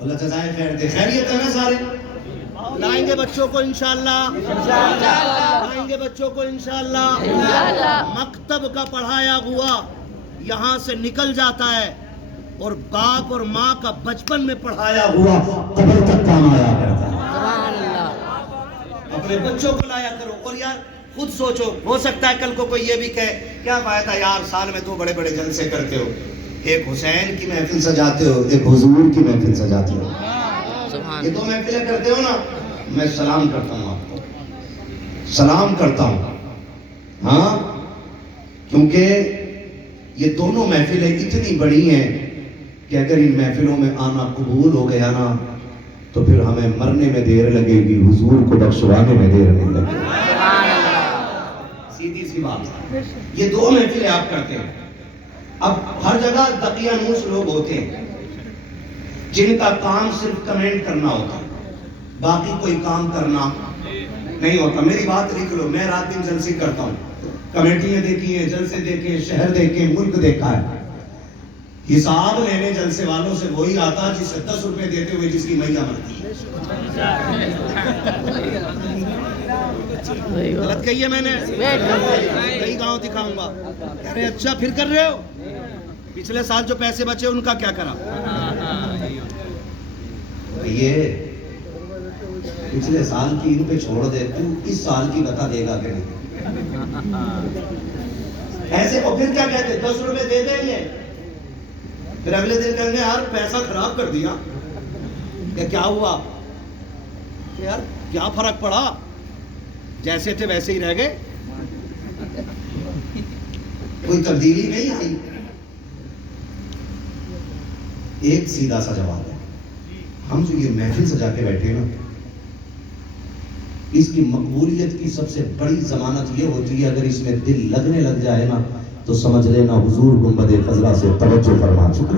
اللہ جزائے خیر دے. خیریت ہے نا سارے؟ لائیں گے بچوں کو انشاءاللہ. لائیں گے بچوں کو انشاءاللہ. مکتب کا پڑھایا ہوا یہاں سے نکل جاتا ہے اور باپ اور ماں کا بچپن میں پڑھایا ہوا قبر تک کام آیا کرتا ہے. اپنے بچوں کو لایا کرو. اور یار خود سوچو, ہو سکتا ہے کل کو کوئی یہ بھی کہے کیا فائدہ یار سال میں 2 بڑے بڑے جلسے کرتے ہو, ایک حسین کی محفل سجاتے ہو, ایک حضور کی محفل سجاتے ہو. یہ 2 محفلیں کرتے ہو نا, میں سلام کرتا ہوں آپ کو, سلام کرتا ہوں. ہاں, کیونکہ یہ دونوں محفلیں اتنی بڑی ہیں کہ اگر ان محفلوں میں آنا قبول ہو گیا نا تو پھر ہمیں مرنے میں دیر لگے گی, حضور کو بخشوانے میں دیر نہیں لگے گی. سیدھی سی بات. یہ 2 محفلیں آپ کرتے ہیں. اب ہر جگہ دقیانوس لوگ ہوتے ہیں جن کا کام صرف کمنٹ کرنا ہوتا ہے, باقی کوئی کام کرنا نہیں ہوتا. میری بات لکھ لو, میں رات دن جلسے کرتا ہوں, کمیٹیاں دیکھی ہیں, جلسے دیکھے, شہر دیکھے, ملک دیکھا ہے. حساب لینے جلسے والوں سے وہی آتا جس سے 10 روپے دیتے ہوئے جس کی میاں مرتی ہے. غلط کہی ہے میں نے؟ کئی گاؤں دکھاؤں گا. ارے اچھا پھر کر رہے ہو, پچھلے سال جو پیسے بچے ان کا کیا کرا؟ یہ پچھلے سال کی ان پہ چھوڑ دے, تو اس سال کی بتا دے گا کہ نہیں؟ ایسے اور پھر کیا کہتے ہیں 10 روپے دے دیں گے, پھر اگلے دن کہیں گے یار پیسہ خراب کر دیا. کیا ہوا یار, کیا فرق پڑا, جیسے تھے ویسے ہی رہ گئے, کوئی تبدیلی نہیں آئی. ایک سیدھا سا جواب ہے, ہم جو یہ محفل سجا کے بیٹھے نا, اس کی مقبولیت کی سب سے بڑی ضمانت یہ ہوتی ہے اگر اس میں دل لگنے لگ جائے نا تو سمجھ لینا حضور گنبد خضرا سے توجہ فرما چکے.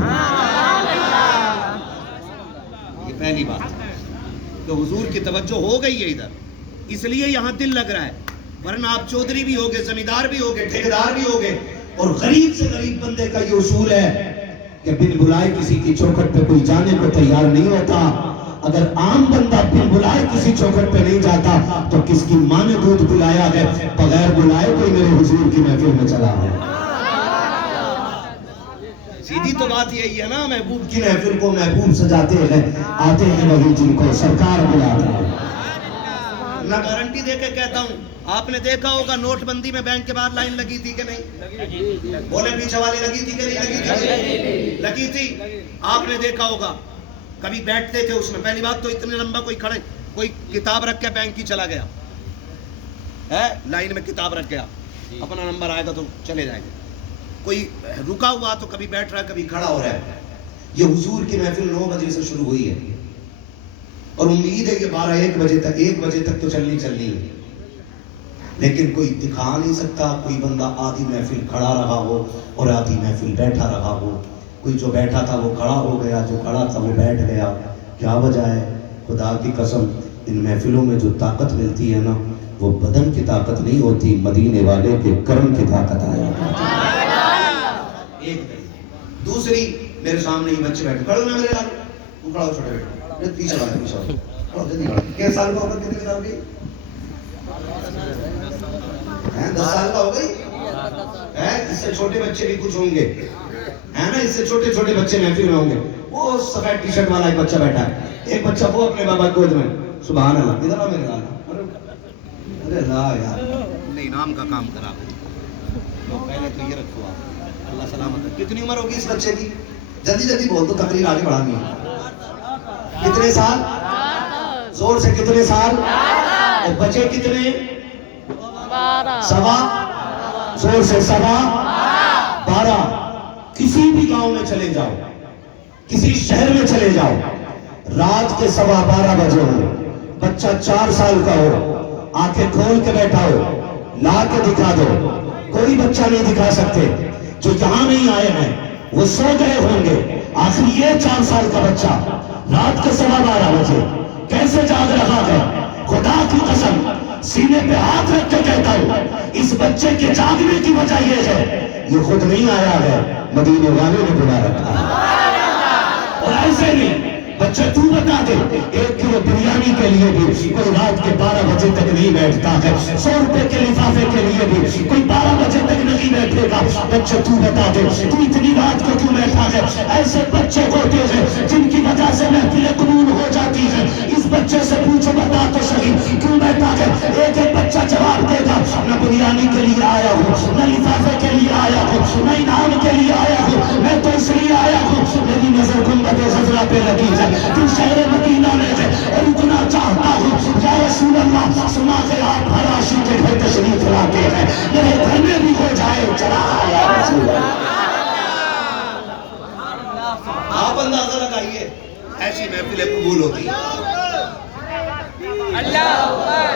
یہ پہلی بات کہ حضور کی توجہ ہو گئی ہے ادھر, اس لیے یہاں دل لگ رہا ہے. ورنہ آپ چودھری بھی ہوگے, زمیندار بھی ہوگے, ٹھیکیدار بھی ہوگے, اور غریب سے غریب بندے کا یہ اصول ہے کہ بن بلائے کسی کی چوکھٹ پہ کوئی جانے کو تیار نہیں ہوتا. اگر عام بندہ بن بلائے کسی چوکھٹ پہ نہیں جاتا تو کس کی ماں نے دودھ پلایا ہے بغیر بلائے کوئی میرے حضور کی محفل میں چلا ہے. سیدھی تو بات یہی ہے نا, محبوب کی محفل کو محبوب سجاتے ہیں, آتے ہیں وہی جن کو سرکار بلاتا ہے. میں گارنٹی دے کے کہتا ہوں, آپ نے دیکھا ہوگا نوٹ بندی میں بینک کے باہر لائن لگی تھی کہ نہیں؟ بولے پیچھے والے لگی تھی کہ نہیں لگی تھی؟ لگی تھی. آپ نے دیکھا ہوگا کبھی بیٹھتے تھے اس میں. پہلی بات تو اتنے لمبا کوئی کھڑے, کوئی کتاب رکھ کے بینک کی چلا گیا ہے, لائن میں کتاب رکھ گیا, اپنا نمبر آئے گا تو چلے جائیں گے. کوئی رکا ہوا تو کبھی بیٹھ رہا ہے کبھی کھڑا ہو رہا ہے. یہ حضور کی محفل 9 بجے سے شروع ہوئی ہے اور امید ہے کہ 12-1 بجے تک تو چلنی ہے. لیکن کوئی دکھا نہیں سکتا کوئی بندہ آدھی محفل کھڑا رہا ہو اور آدھی محفل بیٹھا رہا ہو. کوئی جو بیٹھا تھا وہ کھڑا ہو گیا, جو کھڑا تھا وہ بیٹھ گیا. کیا وجہ ہے؟ خدا کی قسم ان محفلوں میں جو طاقت ملتی ہے نا وہ بدن کی طاقت نہیں ہوتی, مدینے والے کے کرم کی طاقت آیا. ایک دوسری, میرے سامنے یہ بچے بیٹھے, کھڑو نا میرے لال, تو کھڑا ہو چھوٹے بیٹھے, پیچھے والا کیا سال کا عمر, کتنے سال کی؟ 10 سال کا ہو گئی ہے. اس سے چھوٹے بچے بھی کچھ ہوں گے ہے نا, اس سے چھوٹے چھوٹے بچے محفل میں ہوں گے. وہ سفید ٹی شرٹ والا ایک بچہ بیٹھا ہے, ایک بچہ وہ اپنے بابا گود میں. سبحان اللہ, ادھر آ میرے لال. ارے لا یار, نہیں نام کا کام کرا. پہلے تو یہ رکھو آپ, اللہ سلامت ہے. کتنی عمر ہوگی اس بچے کی؟ جلدی بول تو تقریر آگے بڑھانی ہے. کتنے سال؟ زور سے کتنے سال؟ اور بچے کتنے؟ 12. زور سے 12. کسی بھی گاؤں میں چلے جاؤ, کسی شہر میں چلے جاؤ, رات کے 12:15 بجے ہو, بچہ 4 سال کا ہو, آنکھیں کھول کے بیٹھا ہو, لا کے دکھا دو. کوئی بچہ نہیں دکھا سکتے. جو یہاں نہیں آئے ہیں وہ سو گئے ہوں گے. آخر یہ 4 سال کا بچہ رات کے 12:15 بجے کیسے جاگ رہا ہے؟ خدا کی قسم سینے پہ ہاتھ رکھ کے کہتا ہوں اس بچے کے جاگنے کی وجہ یہ ہے یہ خود نہیں آیا ہے مدینے والے نے بلا رکھا ہے اور ایسے نہیں بچے تو بتا دے 1 کلو بریانی کے لیے بھی کوئی رات کے 12 بجے تک نہیں بیٹھتا ہے 100 روپے کے لفافے کے لیے بھی کوئی 12 بجے تک نہیں بیٹھے گا بچے تو بتا دے تو اتنی رات کو کیوں بیٹھا ہے ایسے بچے ہوتے ہیں جن کی وجہ سے محفل قبول ہو جاتی ہے اس بچے سے پوچھو بتا تو صحیح کیوں بیٹھا ہے ایک بچہ جواب دے گا نہ بریانی کے لیے آیا ہوں نہ لفافے کے لیے آیا ہوں نہ انعام کے لیے آیا ہوں میں تو اس لیے آیا ہوں میری نظر گنبد خضرا پہ لگی ہے تو شہر مدینہ میں ہے اور اتنا چاہتا ہوں یا رسول اللہ سنا کہ آپ ہر عاشق کے گھر تشریف لاتے ہیں میرے گھر میں بھی ہو جائے چلا یا رسول اللہ آپ اندازہ لگائیے ایسی محفلیں قبول ہوتی ہیں اللہ اکبر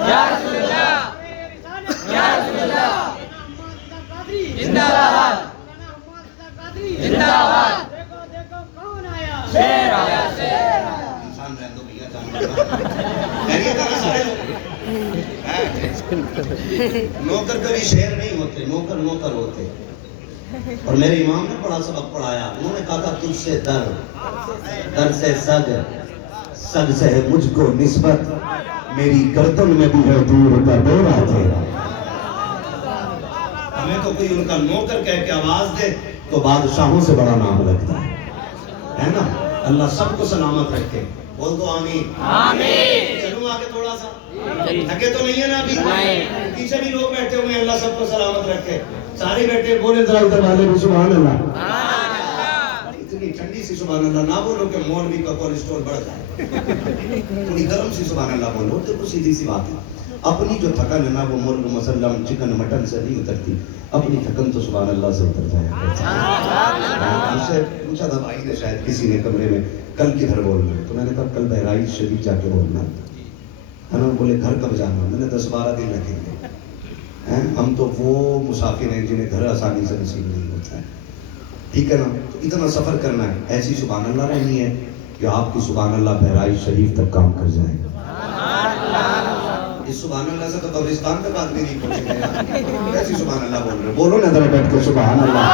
یا رسول اللہ یا رسول اللہ زندہ باد زندہ باد شیر آیا شیر انسان رہن دو بھیا جان خیریت ہے نا سارے لوگ نوکر کبھی شیر نہیں ہوتے نوکر نوکر ہوتے اور میرے امام نے بڑا سبق پڑھایا انہوں نے کہا تھا تجھ سے در سے سگ سے ہے مجھ کو نسبت میری گردن میں بھی ہے دور کا ڈورا تیرا ہمیں تو کوئی ان کا نوکر کہہ کے آواز دے تو بادشاہوں سے بڑا نام لگتا ہے نا اللہ سب کو سلامت رکھے بول دو آمین آمین چلوں آگے تھوڑا سا تھکے تو نہیں ہے نا ابھی پیچھے بھی لوگ بیٹھے ہوئے ہیں اللہ سب کو سلامت رکھے سارے بیٹھے بولے ذرا ادھر والے بھی سبحان اللہ اتنی ٹھنڈی سی سبحان اللہ نہ بولو کہ مولوی کا کولیسٹرول بڑھ جائے تھوڑی گرم سی سبحان اللہ بولو تو سیدھی سی بات ہے اپنی جو تھکن ہے نا وہ مرغ مسلم چکن مٹن سے نہیں اترتی اپنی تھکن تو سبحان اللہ سے اتر جائے مجھ سے پوچھا تھا بھائی نے شاید کسی نے کمرے میں کل کدھر بولنا ہے تو میں نے کہا کل بہرائچ شریف جا کے بولنا ہے نا بولے گھر کب جانا میں نے 10-12 دن لگیں گے ہم تو وہ مسافر ہیں جنہیں گھر آسانی سے نصیب نہیں ہوتا ہے ٹھیک ہے نا تو اتنا سفر کرنا ہے ایسی سبحان اللہ رہنی ہے کہ آپ کی سبحان اللہ بہرائچ شریف تک کام کر جائے اس سبحان اللہ سے تو قبرستان تک آدمی نہیں پہنچے گا ایسی سبحان اللہ بول رہے بولو نا ذرا بیٹھ کے سبحان اللہ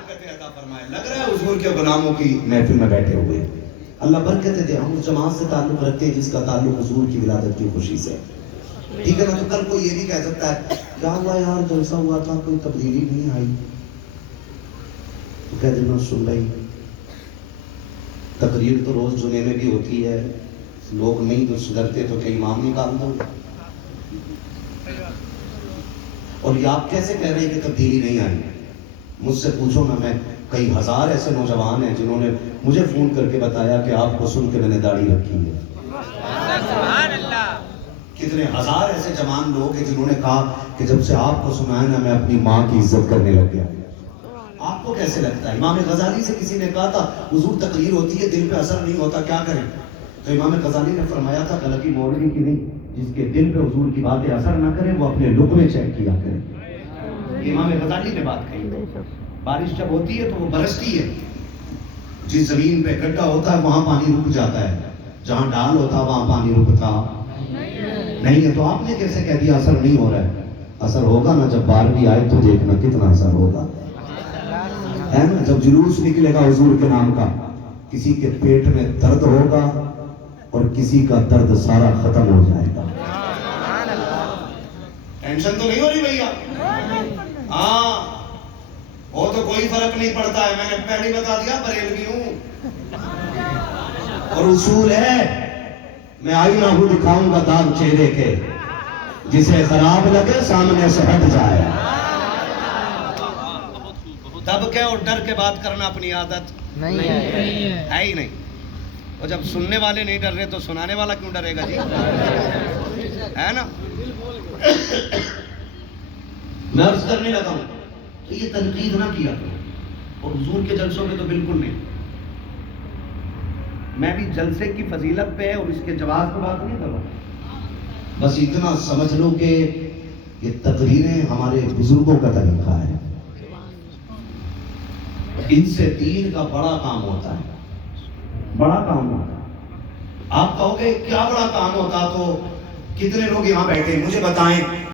برکتیں عطا فرمائے لگ رہا ہے حضور کے غلاموں کی محفل میں بیٹھے ہوئے اللہ برکتیں دے ہم اس جماعت سے تعلق رکھتے ہیں جس کا تعلق حضور کی ولادت کی خوشی سے ٹھیک ہے نا تو کل کوئی یہ بھی کہہ سکتا ہے کیا ہوا یار جلسہ ہوا تھا کوئی تبدیلی نہیں آئی تو کہہ دینا سن بھائی تقریر تو روز جمعے میں بھی ہوتی ہے لوگ نہیں تو سدھرتے تو کہ امام نکال دو اور یہ آپ کیسے کہہ رہے ہیں کہ تبدیلی نہیں آئی مجھ سے پوچھو نا میں کئی ہزار ایسے نوجوان ہیں جنہوں نے مجھے فون کر کے بتایا کہ آپ کو سن کے میں نے داڑھی رکھی ہے کتنے ہزار ایسے جوان لوگ ہیں جنہوں نے کہا کہ جب سے آپ کو سنا ہے نا میں اپنی ماں کی عزت کرنے لگ گیا آپ کو کیسے لگتا ہے امام غزالی سے کسی نے کہا تھا حضور تقریر ہوتی ہے دل پہ اثر نہیں ہوتا کیا کریں تو امام غزالی نے فرمایا تھا غلطی مولوی کی نہیں جس کے دل پہ حضور کی باتیں اثر نہ کریں وہ اپنے لقمے چیک کیا کریں امام غزالی نے بات کہی بارش جب ہوتی ہے تو وہ برستی ہے جس زمین پہ گڈھا ہوتا ہے وہاں پانی رک جاتا ہے جہاں ڈال ہوتا ہے وہاں پانی رکتا نہیں ہے تو آپ نے کیسے کہہ دیا اثر نہیں ہو رہا ہے اثر ہوگا نا جب بار بھی آئے تو دیکھنا کتنا اثر ہوگا ہے نا جب جلوس نکلے گا حضور کے نام کا کسی کے پیٹ میں درد ہوگا اور کسی کا درد سارا ختم ہو جائے گا ٹینشن تو نہیں ہو رہی بھیا ہاں وہ تو کوئی فرق نہیں پڑتا ہے میں نے پہلے بتا دیا بریلوی ہوں اور اصول ہے میں آئینہ ہوں دکھاؤں گا داغ چہرے کے جسے خراب لگے سامنے سے ہٹ جائے دب کے اور ڈر کے بات کرنا اپنی عادت نہیں ہے ہی نہیں اور جب سننے والے نہیں ڈر رہے تو سنانے والا کیوں ڈرے گا جی ہے نا میں عرض کرنے لگا ہوں تو یہ تنقید نہ کیا کرو اور حضور کے جلسوں میں تو بالکل نہیں میں بھی جلسے کی فضیلت پہ اور اس کے جواز پہ بات نہیں کر رہا بس اتنا سمجھ لو کہ یہ تقریریں ہمارے بزرگوں کا طریقہ ہے ان سے دین کا بڑا کام ہوتا ہے بڑا کام ہوتا ہے آپ کہو گے کیا بڑا کام ہوتا تو کتنے لوگ یہاں بیٹھے مجھے بتائیں